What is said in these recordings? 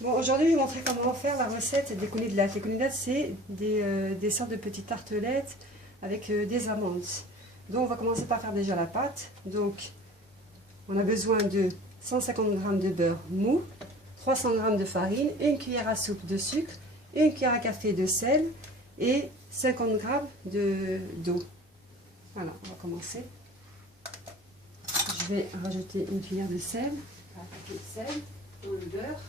Bon, aujourd'hui, je vais vous montrer comment faire la recette des conidelettes. Les conidelettes, c'est des sortes de petites tartelettes avec des amandes. Donc, on va commencer par faire déjà la pâte. Donc, on a besoin de 150 g de beurre mou, 300 g de farine, une cuillère à soupe de sucre, une cuillère à café de sel et 50 g d'eau. Voilà, on va commencer. Je vais rajouter une cuillère de sel, un paquet de sel dans le beurre.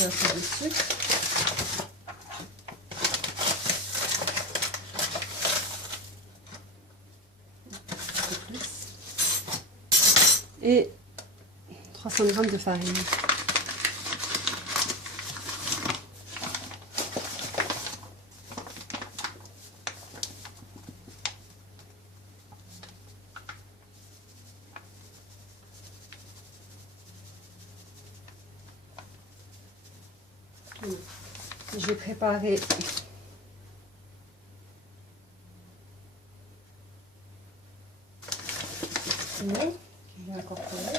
Un peu de sucre. Et 300 g de farine. Je vais préparer je vais incorporer.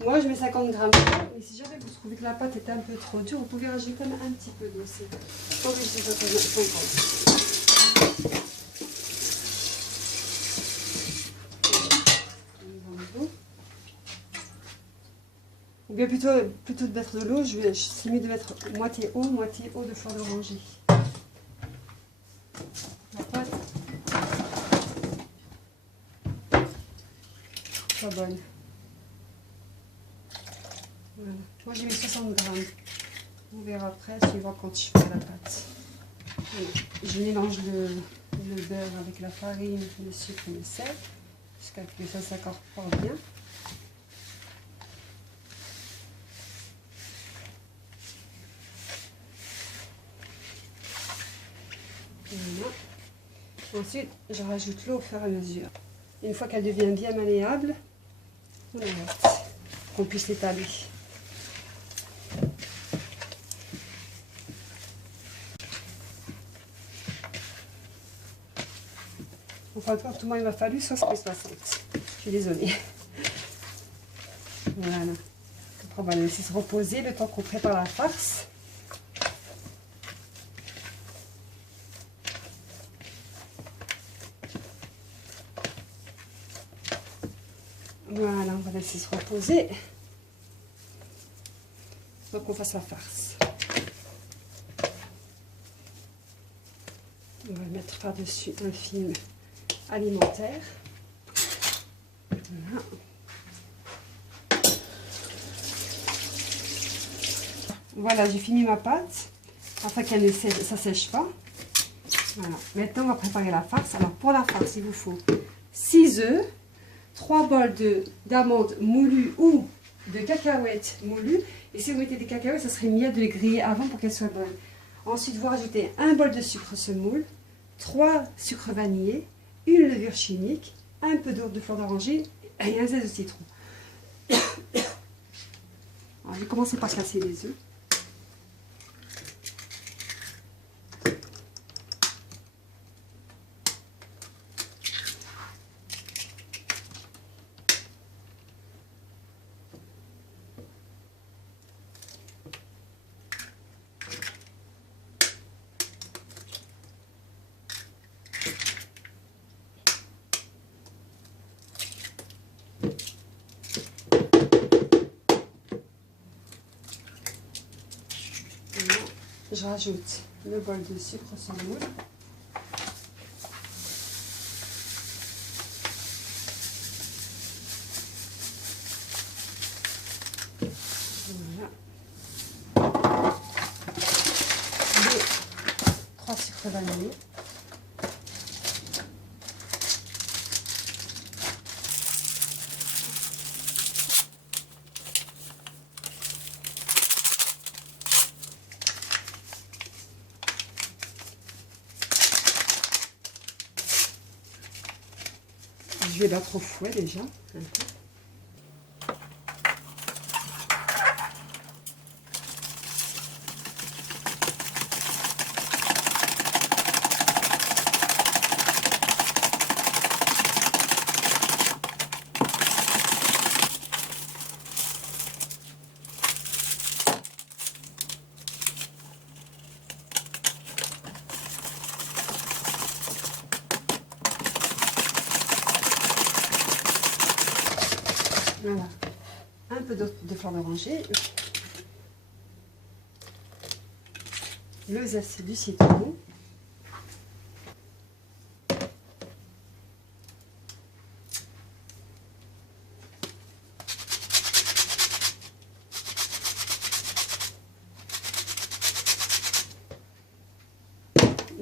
Moi je mets 50 g, mais si jamais vous trouvez que la pâte est un peu trop dure, vous pouvez rajouter un petit peu d'eau. C'est pas obligé de 50. Ou bien plutôt de mettre de l'eau, c'est mieux de mettre moitié eau de fleur d'oranger. La pâte pas bonne. Voilà. Moi j'ai mis 60 g. On verra après, suivant quand je fais la pâte. Voilà. Je mélange le beurre avec la farine, le sucre et le sel, jusqu'à ce que ça s'incorpore bien. Voilà. Ensuite, je rajoute l'eau au fur et à mesure. Une fois qu'elle devient bien malléable, on arrête, pour qu'on puisse l'étaler. Enfin, tout moi, il m'a fallu 60 et 60. Je suis désolée. Voilà. Après, on va le laisser se reposer le temps qu'on prépare la farce. Voilà, on va laisser se reposer. Donc, on fasse la farce. On va mettre par-dessus un film alimentaire. Voilà. Voilà, j'ai fini ma pâte afin qu'elle ne sèche pas. Voilà. Maintenant, on va préparer la farce. Alors, pour la farce, il vous faut 6 œufs, 3 bols d'amandes moulues ou de cacahuètes moulues. Et si vous mettez des cacahuètes, ça serait mieux de les griller avant pour qu'elles soient bonnes. Ensuite, vous rajoutez un bol de sucre semoule, 3 sucres vanillés, une levure chimique, un peu d'eau de fleur d'oranger et un zeste de citron. Alors, je vais commencer par casser les œufs. Je rajoute le bol de sucre semoule. Voilà. Les 3 sucres vanillés. Je vais battre au fouet déjà. Un peu. Voilà. Un peu de fleur d'oranger. Le zeste du citron.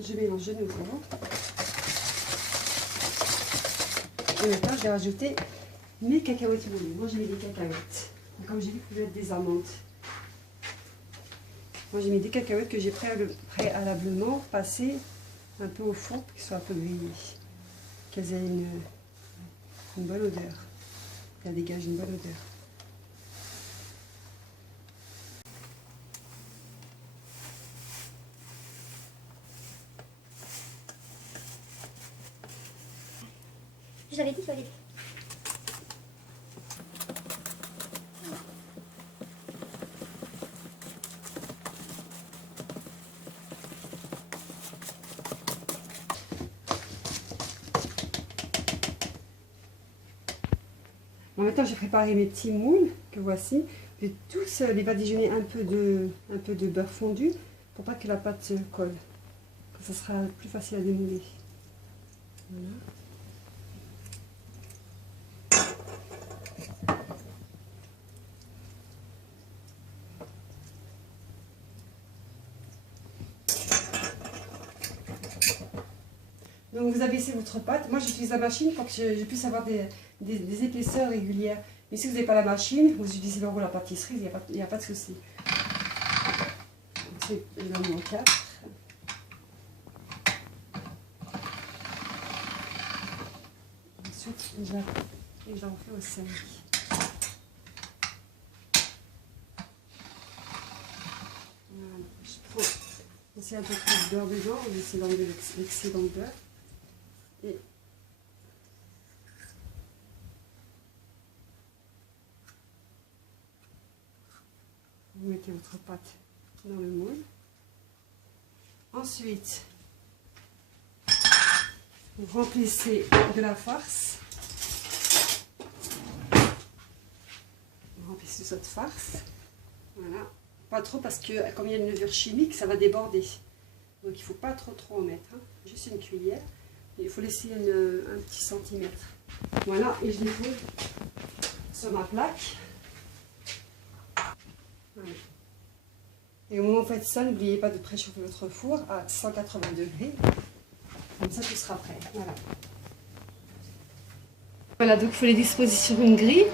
Je mélange de nouveau. Et maintenant, je vais rajouter mes cacahuètes moulues. Moi, j'ai mis des cacahuètes. Comme j'ai vu, vous pouvez mettre des amandes. Moi, j'ai mis des cacahuètes que j'ai préalablement passées un peu au four pour qu'elles soient un peu grillées. Qu'elles aient une bonne odeur. Qu'elles dégagent une bonne odeur. Je l'avais dit qu'il fallait. Bon, maintenant, j'ai préparé mes petits moules que voici. Je vais tous les badigeonner un peu de beurre fondu pour pas que la pâte se colle. Ça sera plus facile à démouler. Voilà. Donc vous abaissez votre pâte. Moi j'utilise la machine pour que je puisse avoir des épaisseurs régulières. Mais si vous n'avez pas la machine, vous utilisez le robot à la pâtisserie, il n'y a pas de souci. Ensuite, je la mets en 4. Ensuite, je la refais au 5. Voilà. Je prends aussi un peu plus de beurre dedans, on essaie d'enlever l'excédent de beurre. Et vous mettez votre pâte dans le moule. Ensuite, vous remplissez de la farce. Vous remplissez cette farce. Voilà. Pas trop parce que comme il y a une levure chimique, ça va déborder. Donc il ne faut pas trop en mettre. Hein. Juste une cuillère. Il faut laisser un petit centimètre. Voilà, et je dépose sur ma plaque. Voilà. Et au moment où vous faites ça, n'oubliez pas de préchauffer votre four à 180 degrés. Comme ça, tout sera prêt. Voilà. Voilà, donc il faut les disposer sur une grille,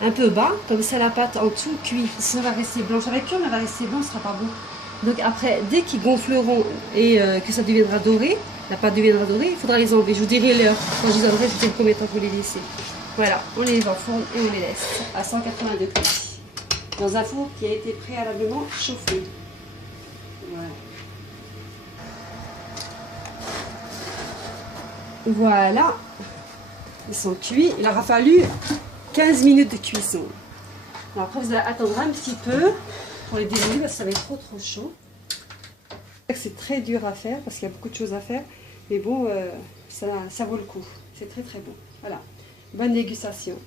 un peu bas, comme ça la pâte en dessous cuit. Sinon, elle va rester blanche. Avec cuire, mais elle va rester blanche, ce ne sera pas bon. Donc après, dès qu'ils gonfleront et que ça deviendra doré, la pâte deviendra dorée, il faudra les enlever. Je vous dirai l'heure. Quand je les enlèverai, je vous dirai combien de temps vous les laissez. Voilà, on les enfourne et on les laisse à 180 degrés. Dans un four qui a été préalablement chauffé. Voilà. Voilà. Ils sont cuits. Il aura fallu 15 minutes de cuisson. Alors après, vous allez attendre un petit peu pour les démouler parce que ça va être trop chaud. C'est très dur à faire parce qu'il y a beaucoup de choses à faire. Mais bon, ça vaut le coup. C'est très bon. Voilà. Bonne dégustation.